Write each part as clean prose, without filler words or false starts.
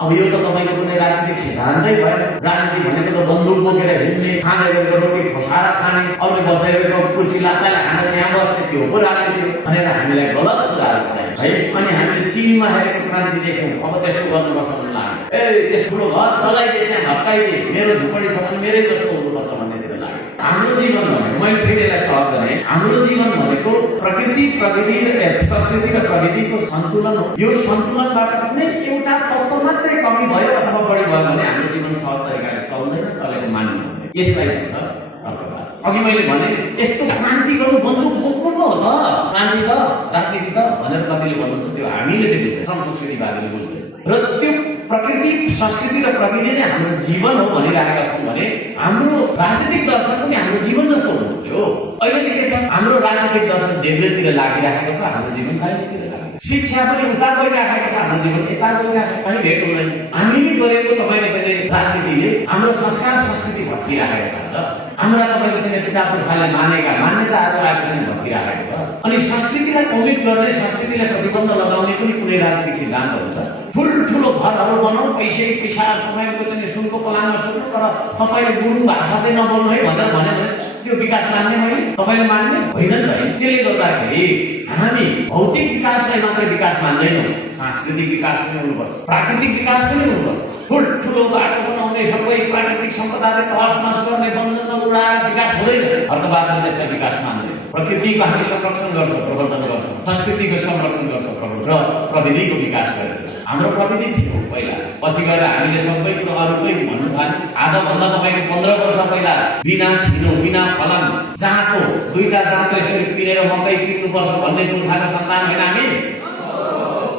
अब यो त तपाईको कुनै राजनीतिक सिद्धान्तै भएन। राजनीति भनेको त बन्दुक बोकेर हिँड्ने, खाने गरेर रोटी फसाएर खाने, अरूले बसेको कुर्सी लात्ताले हानेर यहाँ बस्ने, त्यो हो राजनीति भनेर हामीलाई गलत कुराहरू गरायो है। अनि हामीले चीनमा हेरेको क्रान्ति देख्यौँ, अब त्यसो गर्नुपर्छ भन्ने लाग्यो। ए त्यस ठुलो घर चलाइदिए, त्यहाँ भत्काइदिए, मेरो झुपडी छ भने मेरै जस्तो हुनुपर्छ भन्नेतिर लाग्यो। हाम्रो जीवन भनेको, मैले फेरि यसलाई सहज गरेँ, हाम्रो जीवन भनेको प्रकृति, प्रविधि र संस्कृति र प्रविधिको सन्तुलन हो। यो सन्तुलनबाट कुनै एउटा तत्त्व मात्रै कमी भयो अथवा बढी भयो भने हाम्रो जीवन सहज तरिकाले चल्दैन, चलेको मान्नु हुँदैन। यसलाई भन्छ प्रभाव। अघि मैले भने यस्तो क्रान्ति गर्नु बन्दुक बोक्नु पो हो त, क्रान्ति त राजनीति त भनेर कतिले भन्नुहुन्छ, त्यो हामीले चाहिँ बुझ्दैन, संस्कृतिवादीले बुझ्दैन। र त्यो प्रकृति, संस्कृति र प्रविधि नै हाम्रो जीवन हो भनिरहेका छौँ भने हाम्रो राजनीतिक दर्शन पनि हाम्रो जीवन जस्तो हुनु पर्यो। अहिले चाहिँ के छ, हाम्रो राजनीतिक दर्शन देब्रेतिर लागिरहेको छ, हाम्रो जीवन खालीतिर लागेको छ। शिक्षा पनि उता गइरहेको छ, हाम्रो जीवन यता गइरहेको छ। कहीँ भेट हुँदैन। हामीले गरेको तपाईँको चाहिँ राजनीतिले हाम्रो संस्कार संस्कृति भत्किरहेको छ। हाम्रा तपाईँको चाहिँ पिता पुर्खाले मानेका मान्यताहरू आज चाहिँ भत्किरहेको छ। अनि संस्कृतिलाई कोमिट गर्ने, संस्कृतिलाई प्रतिबन्ध लगाउने पनि कुनै राजनीतिक सिद्धान्तहरू छ। ठुल्ठुलो घरहरू बनाउँ, पैसा तपाईँको चाहिँ सुनको पलाङमा सुत्नु, तर तपाईँले गुरुङ भाषा चाहिँ नबोल्नु है भनेर भन्यो भने त्यो विकास मान्ने मैले, तपाईँले मान्ने होइन नि त। त्यसले गर्दाखेरि हामी भौतिक विकासलाई मात्रै विकास मान्दैनौँ, सांस्कृतिक विकास पनि हुनुपर्छ, प्राकृतिक विकास पनि हुनुपर्छ। ठुल्ठुलो बाटो बनाउने, सबै प्राकृतिक सम्पदा चाहिँ तहस नहस गर्ने, वन जङ्गल उडाएर विकास हुँदैन। हर्कवादले त्यसलाई विकास मान्दैन। प्रकृतिको हामी संरक्षण गर्छौँ, प्रवर्धन गर्छौँ, संस्कृतिको संरक्षण गर्छौँ र प्रविधिको विकास गर्छौँ। हाम्रो प्रविधि थियो पहिला, पछि गएर हामीले सबै कुरो अरूकै भन्नु थाल्यौँ। आजभन्दा तपाईँको 15 वर्ष पहिला बिना छिनो, बिना फलाम, जाँतो, दुईटा जाँतो यसरी पिनेर मकै पिन्नुपर्छ भन्ने पुर्खाको सन्तान होइन हामी।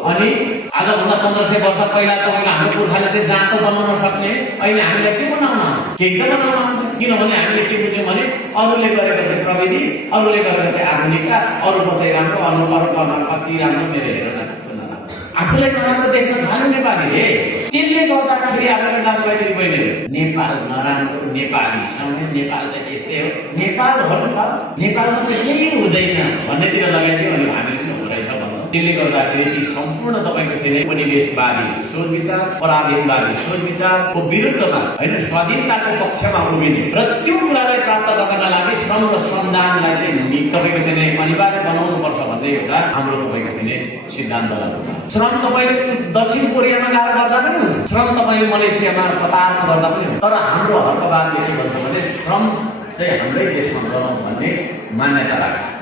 अनि आजभन्दा 1500 वर्ष पहिला तपाईँको हाम्रो पुर्खाले चाहिँ जाँतो बनाउन सक्ने, अहिले हामीलाई के बनाउन आउँछ? केही त बनाउन आउँदैन। किनभने हामीले के बुझ्यौँ भने अरूले गरेको चाहिँ प्रविधि, अरूले गरेको चाहिँ आधुनिकता, अरूको चाहिँ राम्रो, अरूको कति राम्रो, मेरो हेरेर आफूलाई नराम्रो देख्न थाल्यो नेपालीले। त्यसले गर्दाखेरि आफ्नो दाजुभाइ बहिनीहरू, नेपाल नराम्रो, नेपालीसँग नेपाल चाहिँ यस्तै हो, नेपाल हो नि त, नेपालमा त केही हुँदैन भन्नेतिर लगाइदियो भने हामीले पनि हुँदो रहेछ भन्छ। त्यसले गर्दाखेरि ती सम्पूर्ण तपाईँको चाहिँ उपनिवेशवादी सोच विचार, पराधीनवादी सोच विचारको विरुद्धमा होइन, स्वाधीनताको पक्षमा उभिने र त्यो कुरालाई प्राप्त गर्नका लागि श्रम र श्रमदानलाई चाहिँ तपाईँको चाहिँ अनिवार्य बनाउनु पर्छ भन्ने एउटा हाम्रो तपाईँको चाहिँ सिद्धान्त हो। श्रम तपाईँले दक्षिण कोरियामा गएर गर्दा पनि हुन्छ, श्रम तपाईँले मलेसियामा कतारमा गर्दा पनि हुन्छ। तर हाम्रो हर्कवादले के भन्छ भने श्रम चाहिँ हाम्रै देशमा गरौँ भन्ने मान्यता राख्छ।